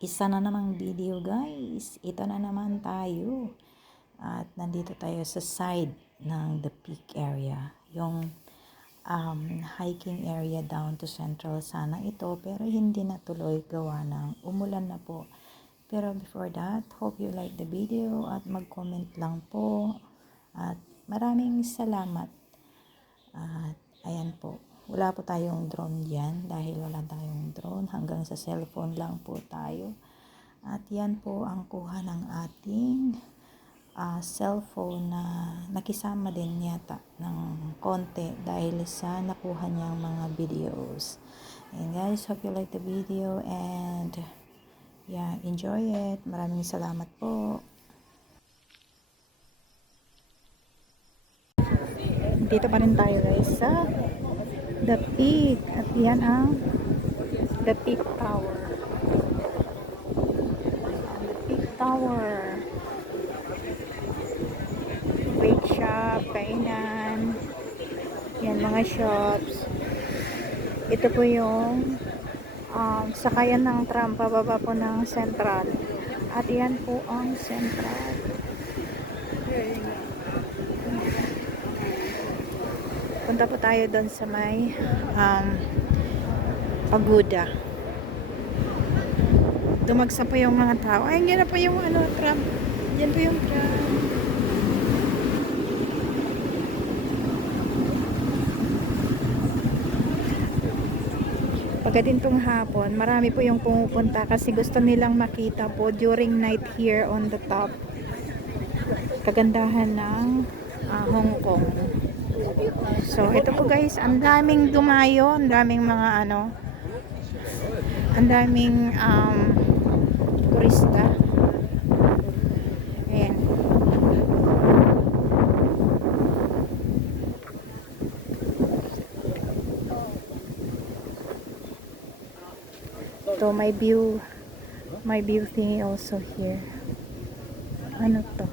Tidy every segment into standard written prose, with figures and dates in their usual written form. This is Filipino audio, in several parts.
Isa na namang video guys. Ito na naman tayo. At nandito tayo sa side ng the peak area. Yung hiking area down to Central sana ito. Pero hindi natuloy gawa ng umulan na po. Pero before that, hope you like the video at mag-comment lang po. At maraming salamat. At ayan po. Wala po tayong drone dyan dahil wala tayong drone. Hanggang sa cellphone lang po tayo. At yan po ang kuha ng ating cellphone na nakisama din yata ng konti dahil sa nakuha niyang mga videos. And guys, hope you like the video and yeah, enjoy it. Maraming salamat po. Dito pa rin tayo guys sa the peak. At yan ang the peak tower. The peak tower. Wake shop, kainan. Yan mga shops. Ito po yung sakayan ng tram pababa po ng Central. At yan po ang Central. Punta po tayo doon sa may pagoda. Dumagsa po yung mga tao. Ay, yan na po yung tram. Yan po yung tram. Pagkatintong hapon, marami po yung pumupunta kasi gusto nilang makita po during night here on the top. Kagandahan ng Hong Kong. So, ito po guys, ang daming dumayo, ang daming mga ang daming turista. Ayan. So, my view thingy also here. Ano to?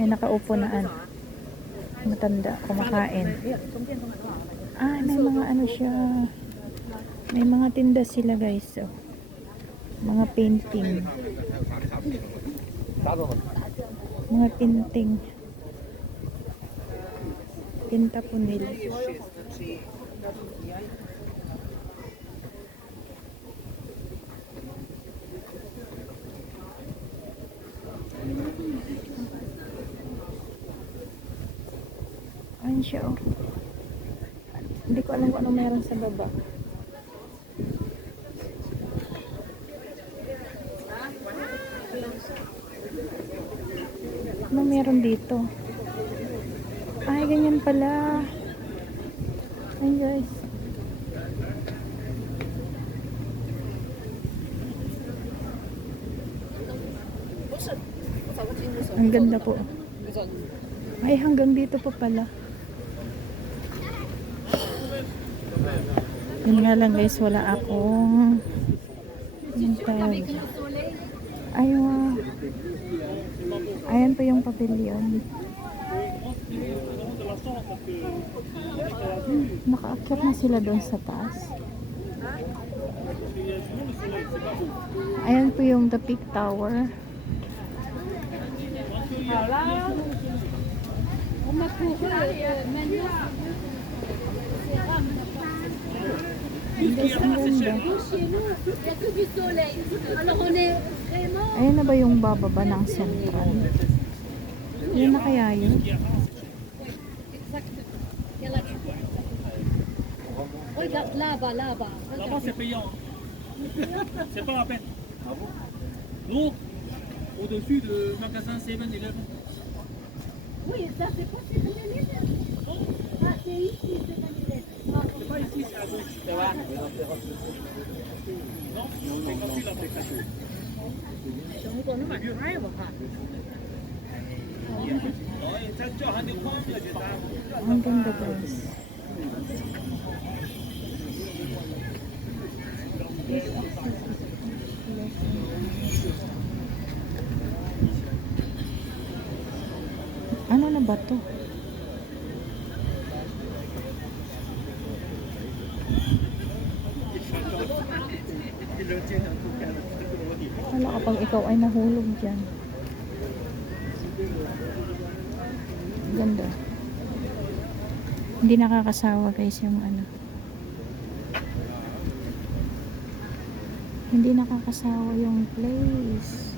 May nakaupo na matanda, kumakain. May mga siya. May mga tinda sila guys. So, mga painting. Mga painting. Pinta po nila. Ayan siya, oh. Hindi ko alam kung ano meron sa baba. Ano meron dito? Ay, ganyan pala. Ayan guys. Ang ganda po. Ay, hanggang dito po pala. Yun nga lang guys, wala akong tag. Ayan po yung pavilion. Nakaakyat na sila doon sa taas. Ayan po yung the peak tower. Ayan na ba yung bababa ng Central? Ayan na kaya yun? Là-bas, c'est payant. C'est pas la peine. Nous, au-dessus de magasin 7-Eleven. Oui, ça c'est pas 7-Eleven. Ah, c'est ici 7-Eleven. C'est pas ici, c'est à gauche. Ça va? Non, c'est comme si l'application. Ang ganda guys. Ano na ba to? 这个坚强不开的这个我底。 Wala kapag ikaw ay nahulog dyan. Ganda. Hindi nakakasawa guys yung ano. Hindi nakakasawa yung place.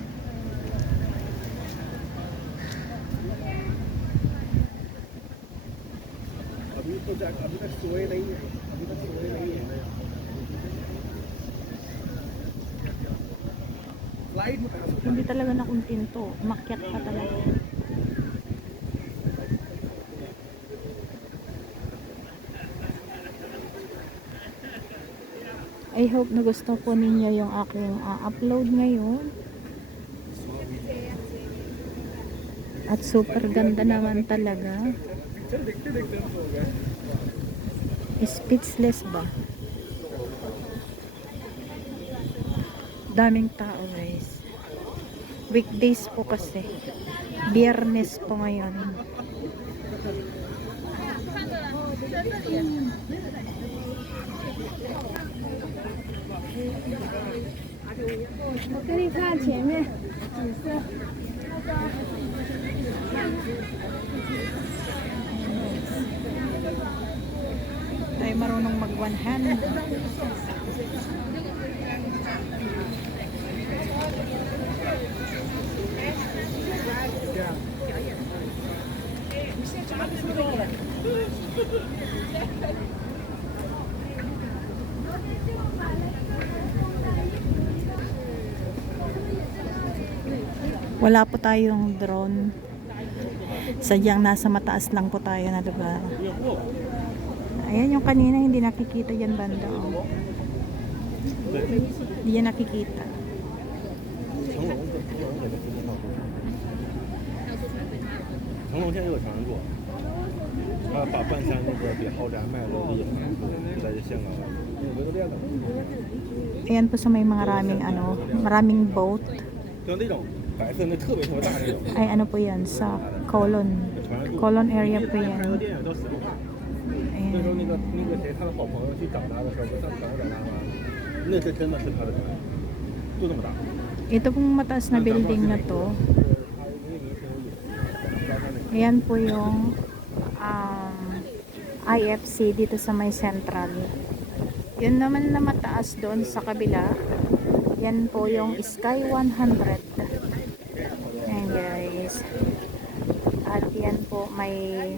अभी तक सोए नहीं है अभी तक सोए नहीं है फ्लाइट में कहाँ सोता Hindi talaga nakuntinto. Umakyat pa talaga. I hope na gusto po ninyo yung aking upload ngayon. At super ganda naman talaga. Picture देखते देखते हम सो गए Speechless ba? Daming tao guys. Weekdays po kasi. Biyernes po ngayon.我给你看前面紫色。 Tayo marunong mag one hand. Wala po tayong drone. Sadyang nasa mataas lang po tayo na lugar. Ayan yung kanina hindi nakikita yan banda. Oh. Hindi yan nakikita. 成龙现在有传过，他把半山那个比豪宅卖了也传过，就在香港。没有这样的， Ayan po sa may mga maraming boat. 就那种白色那特别大那种。 Ay ano po yan sa Colon. Colon area po 拍个 yan. 电影叫《死不怕》，那时候 Ayan. 那个谁，他的好朋友去找他的时候，不算朋友找他吗？那是真的是他的船，就这么大。 Ito pong mataas na building na to. Ayan po yung IFC dito sa may central. Yun naman na mataas doon sa kabila. Yan po yung Sky 100. Ayan guys. At yan po may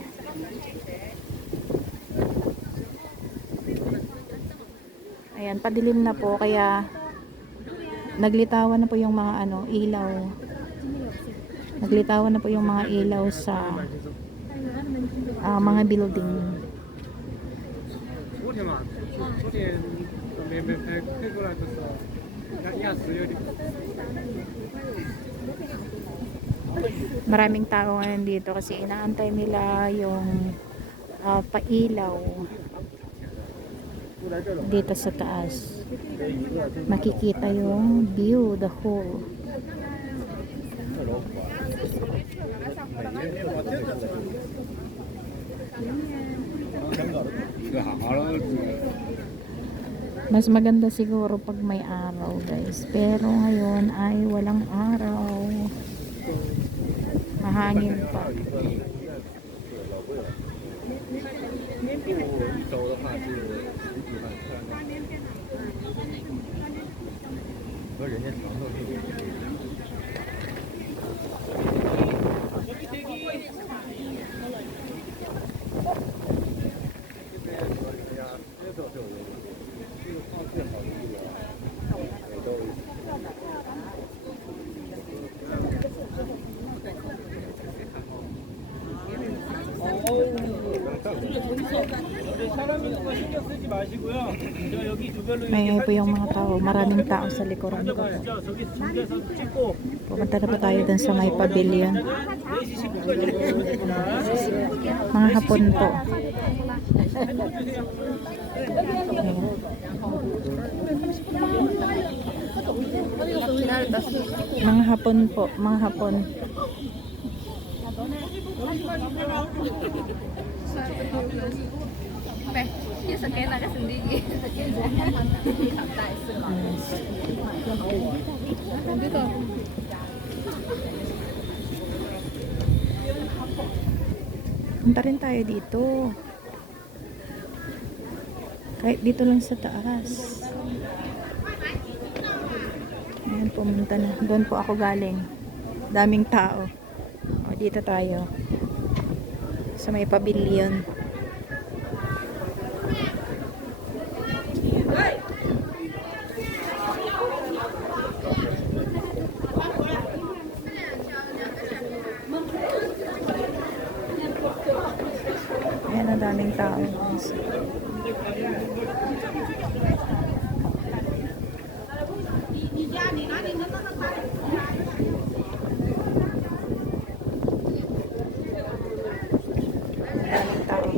ayan, padilim na po kaya naglitawan na po yung mga ilaw. Naglitawan na po yung mga ilaw sa mga building. 昨天嘛，昨天妹妹开过来的时候，压死有点。 Maraming tao ngayon dito kasi inaantay nila yung pailaw dito sa taas. Makikita yung view, the whole. Mas maganda siguro pag may araw guys, pero ngayon ay walang araw, mahangin pa. 一周的话是10几万，和人家长寿是。 May po yung mga tao, maraming tao sa likuran ko. Pupunta na po tayo dun sa may pavilion. Mga hapon po. Mga hapon po, mga hapon. Dia scan lah sendiri. Scan jangan nanti tak tak semua. Punta rin tayo dito. Kahit dito lang sa taas. Ayan, pumunta na. Doon po ako galing. Daming tao. O, dito tayo. Sa may pavilion. Ayan, ang daming tao. Daming tao.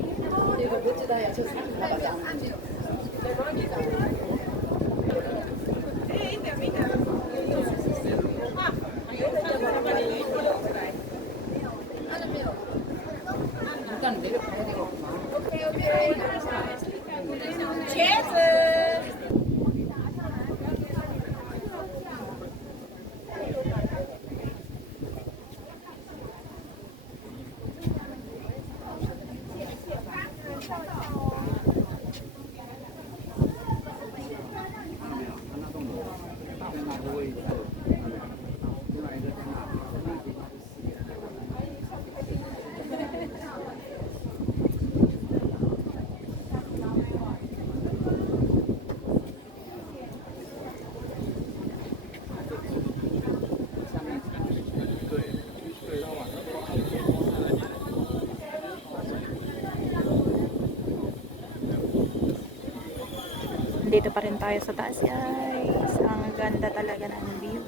Dito pa rin tayo sa taas, guys. Ang ganda talaga ng view.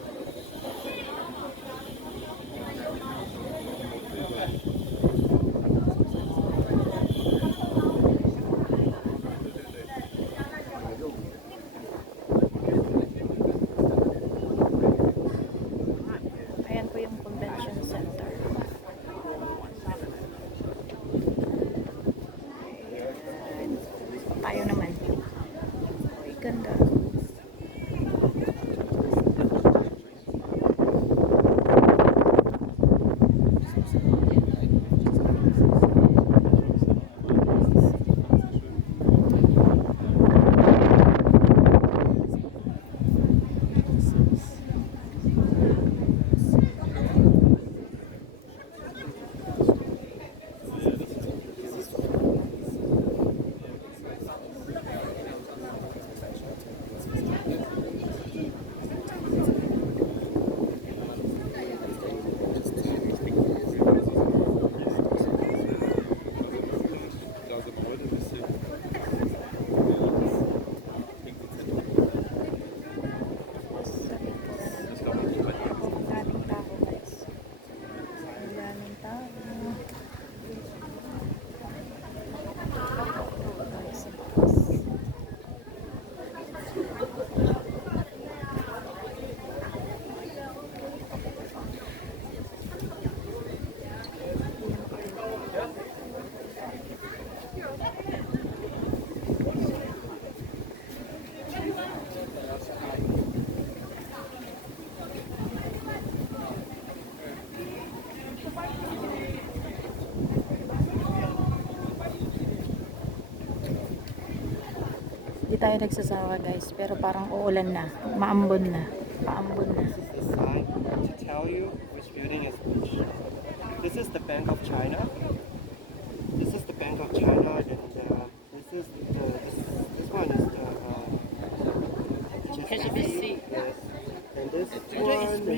Ayan po yung convention center. Tayo naman. Uy, ganda. Daming tao, guys. Ang daming tao. Di tayo nagsasawa, guys, pero parang uulan na, maambon na, paambon na. This is the sign to tell you which building is which. This is the Bank of China. This is the Bank of China, and this one is the HSBC. Yes. And this one.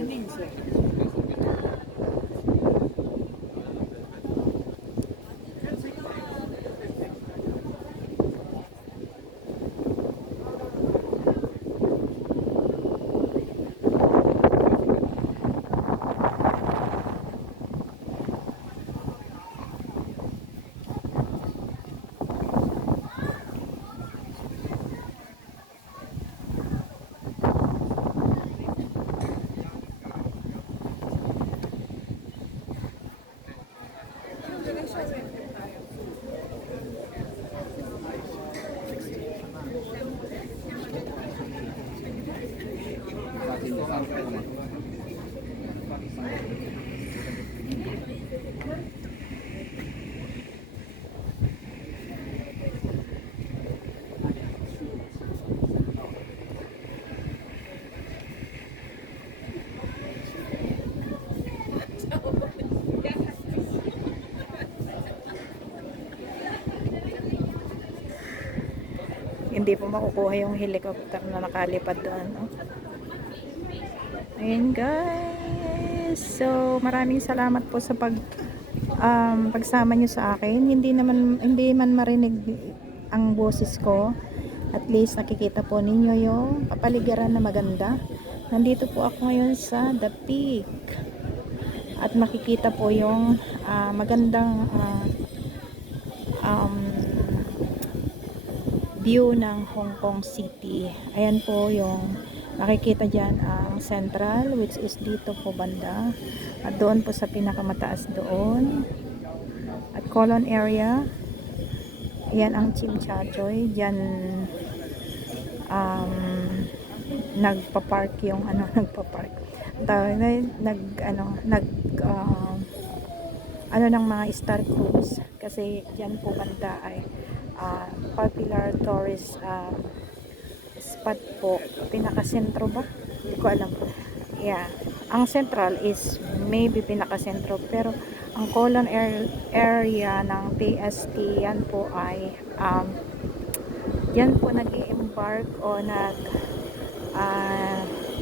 Hindi po makukuha yung helicopter na nakalipad doon. Oh. Ayun guys. So, maraming salamat po sa pagsama nyo sa akin. Hindi man marinig ang boses ko. At least nakikita po ninyo yung kapaligiran na maganda. Nandito po ako ngayon sa The Peak. At makikita po yung magandang view ng Hong Kong City. Ayan po yung makikita dyan ang Central, which is dito po banda. At doon po sa pinakamataas doon. At Colon area. Ayan ang Chimchachoy. Dyan nagpa-park yung nagpa-park. Ng mga Star Cruise. Kasi dyan po banda ay popular tourist spot po. Pinakasentro ba? Hindi ko alam. Yeah. Ang Central is maybe pinakasentro, pero ang Colon area ng PST yan po ay yan po nag-i-embark o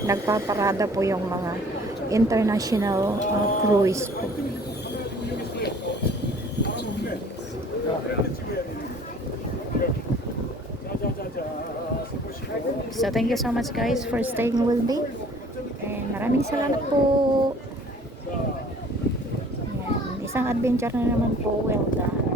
nagpaparada po yung mga international cruise po. So thank you so much guys for staying with me. And maraming salamat po. Ayan, isang adventure na naman po. Well done.